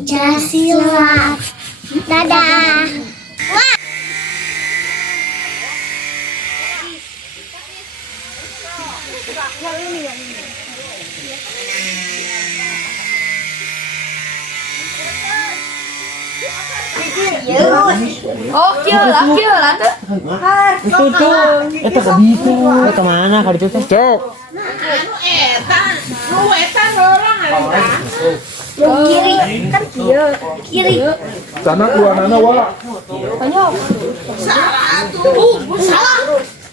Pancasila. Dadah. Wah. Oh, kia lah tuh. Itu tuh, itu kebisu, kemana kali itu teh? Cok. Kiri kan kiri. Sana keluaranana wa. Salah.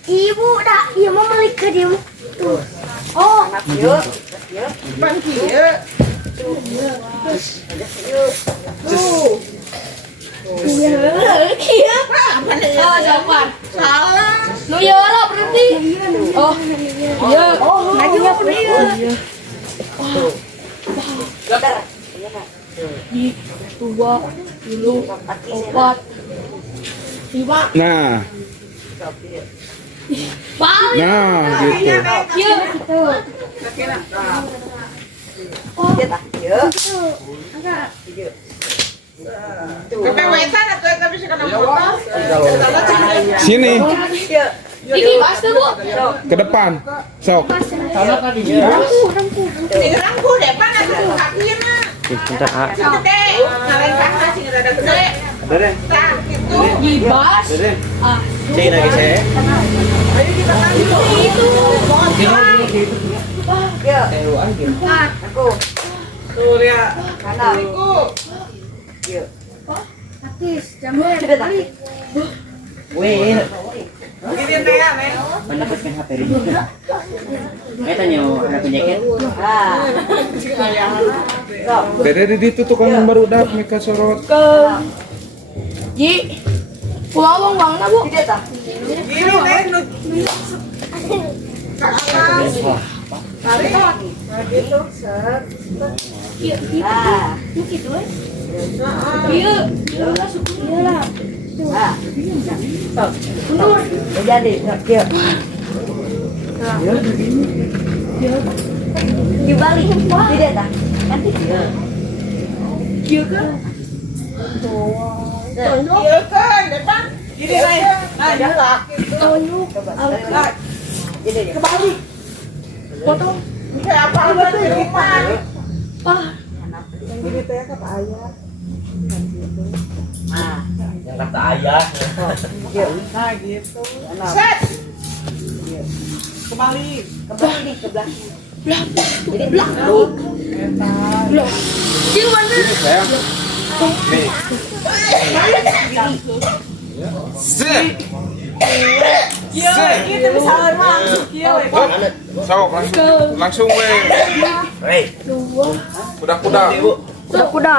Ibu dah, iya mau balik ke dia. Oh, Oh, jawaban. Salah. Lu ya lah berarti. Oh, iya. maju dia. Dua, dulu, empat, lima. Nah, Balik. nah gitu. Iya, gitu. Kepewetan atau tapi sekarang motor? Sini, Ini pas tuh, Bu. ke depan. Sok. Ini rangku deh, mana tuh kakinya? Bentar, Kak. Gede, ngalahin kakak sih rada gede. Nah, gitu. Dibas. Ah, Cek lagi saya. Surya, aku. Weh, Gini nih ya, Neng. mendapatkan HP ini. Saya tanya ada penjaket. Dede di itu tukang baru dak mika sorot. Ji. Pulang bang na, Bu. Gini, Neng. Tarik. Nah, gitu, set. Iya. Jadi, ya. Dibalik, tidak tak? Nanti. Iya kan? Iya kan, depan. Gini, Neng. Nah, jalan. Nah, Kebalik. Potong. kayak apa di rumah? Ah, Yang gini teh kata ayah. Yang kata ayah. Nah, gitu. Set. Kembali. Kebalik, ke belakang. Jadi belakang. Belum. Yang mana? Sayang. Nih. Sit. Sit. Itu bisa masuk kieu. Sok langsung we. Kuda-kuda. Kuda-kuda.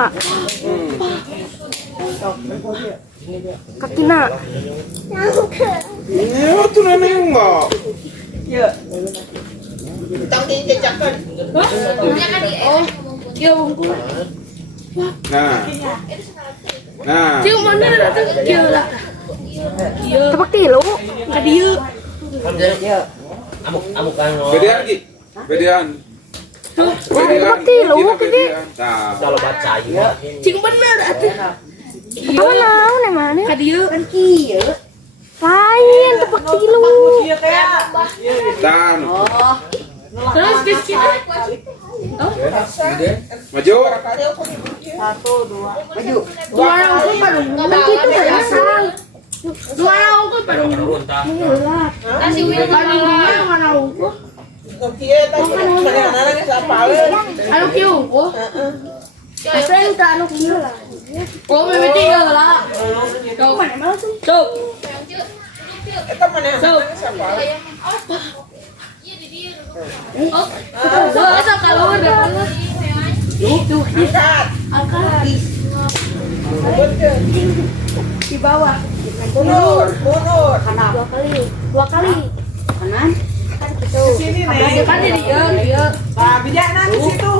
Kakina. Iya tuh nenek enggak. Tang dijejakkan. Oh, iya bungku. Nah. Nah. Yang mana datang? Iya lah. Iya. Tepak tilu. Ka dieu. Amuk-amukan lo. Bedean Ki. Bedean. Tepak tilu gede. Nah. Kalau baca ya. Cing bener atuh. Apa naon emangnya? Ka dieu. Kan kieu. Lain tepak tilu. Kieu teh. Dan Terus ke sini. maju. Maju. Dua orang unggul padung. Itu gak asal. Dua orang unggul padung. Kasih win padung dua mana unggul? Kieu teh mana geus apaleun. Anu kieu unggul. Asal tak anu kieu lah. Oh, meme tinggal lah. Cuk. Eta mana geus apaleun. Oh, asa kalau udah. Angkat. Angkat. Di bawah. Mundur. Dua kali. Kanan. Sini nih. Kan di dia. Nah, bijakna di situ.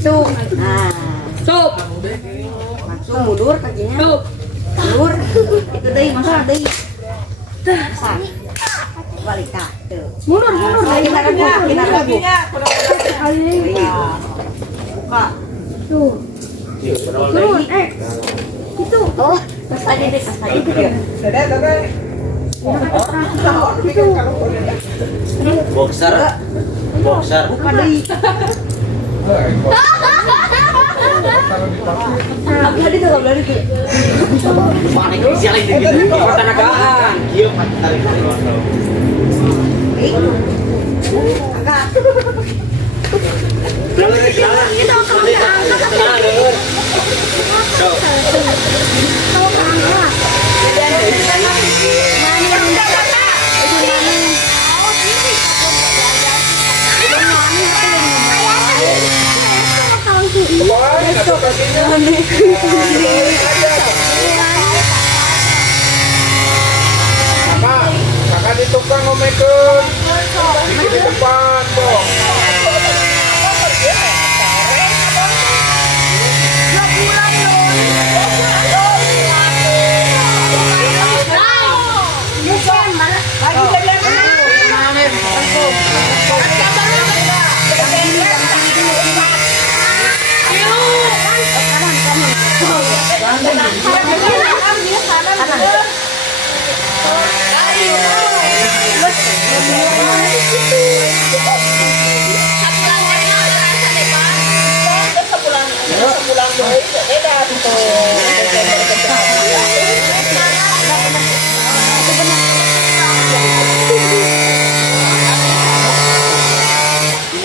Tuh. Nah, Cuk. langsung mundur kakinya. Cuk. Mundur. Itu deui, masuk deui. Masak. Balik tak. Tuh. Mundur. Lagi kanan Kakinya, kakinya. kakinya. Kali. Buka. Turun, itu. Oh, Kas aja deh, kas aja deh. Dede. itu. Boxer. Boxer. Buka deui. Abdi hadi tuh, abdi hadi. Mana yang sial ini gitu. Mata nagaan. Kieu tarik. Angkat. Kita akan angkat. Kau angkat. Mana yang kakak? Itu mana? Kakak di tukang ngomekeun. Di depan, dong.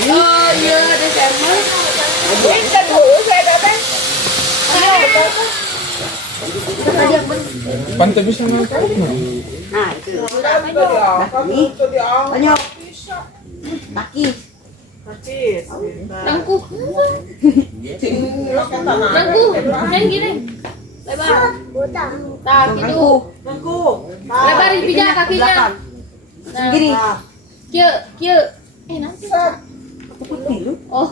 Oh iya Desember. Pantai bisa ngangkat. Nah, itu. Nih. Banyak. Takis. Rangkuh. Rangkuh. Yang gini. Lebar. Tak gitu. Lebar di pijak kakinya. Nah, Gini. kieu, kieu. Nanti. Putih lu. Oh.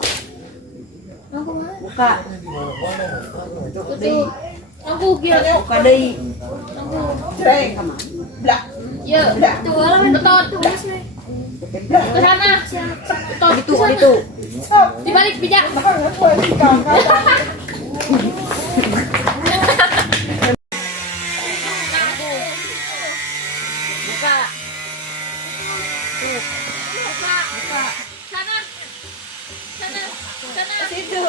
Rangkuh mana? Buka. Tutup. Rangkuh kieu. Buka deui. Rangkuh. Iya. Betot. Ke sana. Betot. Itu, itu. Dibalik pijak. Buka. Buka. Sana. Sana. Sana. Situ.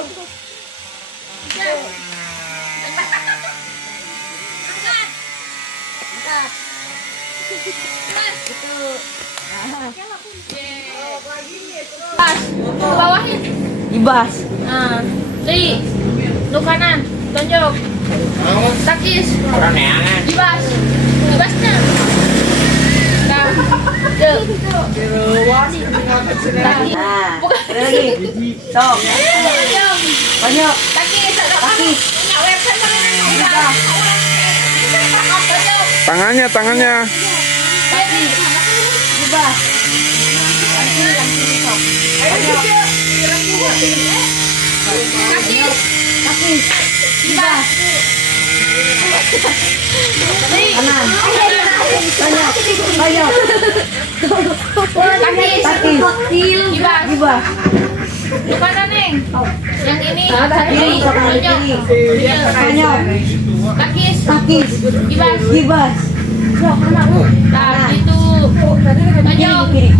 Angkat. Angkat. Mas. Itu. Pas. Bawahin. Ibas. Nah. Li. Lu kanan. Tonjok. Takis. Ibas. Ibasnya. Nah. Tuh. Takis. Nah. Bukan. Ada lagi. Sok. Tonjok. Banyak. Takis. Takis. Ibas. Tonjok. Tangannya. Ibas. Takis. Takis. Ibas. Kanan. Banyak. Banyak. Takis. Takis. Ibas. Ibas. Lu kanan, Neng. Yang ini. Kiri. Tonjok. Banyak. Takis. Takis. Ibas. Ibas. Nah, itu. Tonjok. Kiri.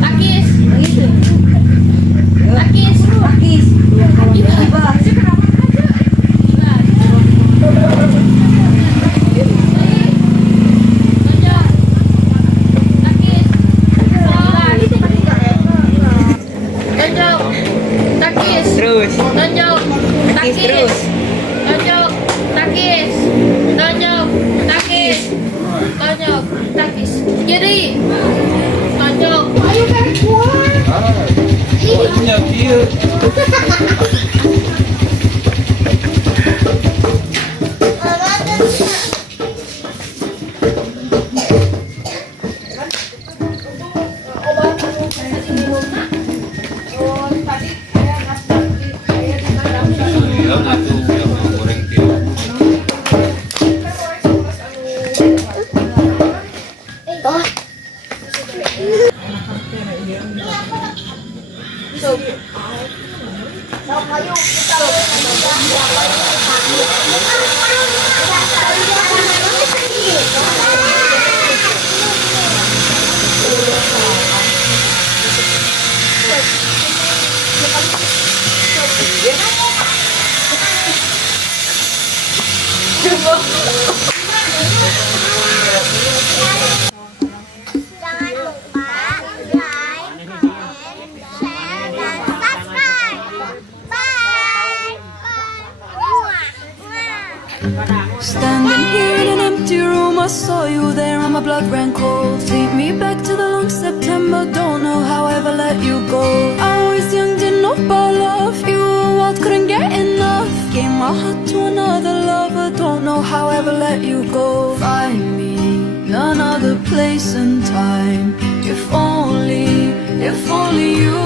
Takis. Begitu. Takis. Takis. Ibas. Tonjok. Takis. Tonjok. Takis. Terus. Tonjok. Takis terus. Tonjok. Takis. Tonjok. Takis. Tonjok. Takis. Kiri. Tonjok. Soalnya kieu. Ayo kita jangan lupa like, comment, share, dan subscribe. Bye. Bye. Standing here in an empty room, I saw you there and my blood ran cold. Take me back to the long September, don't know how I ever let you go. I was young, didn't know about love, you were wild, couldn't get enough. Gave my heart to another lover, don't know how I ever let you go. Find me another place and time, if only you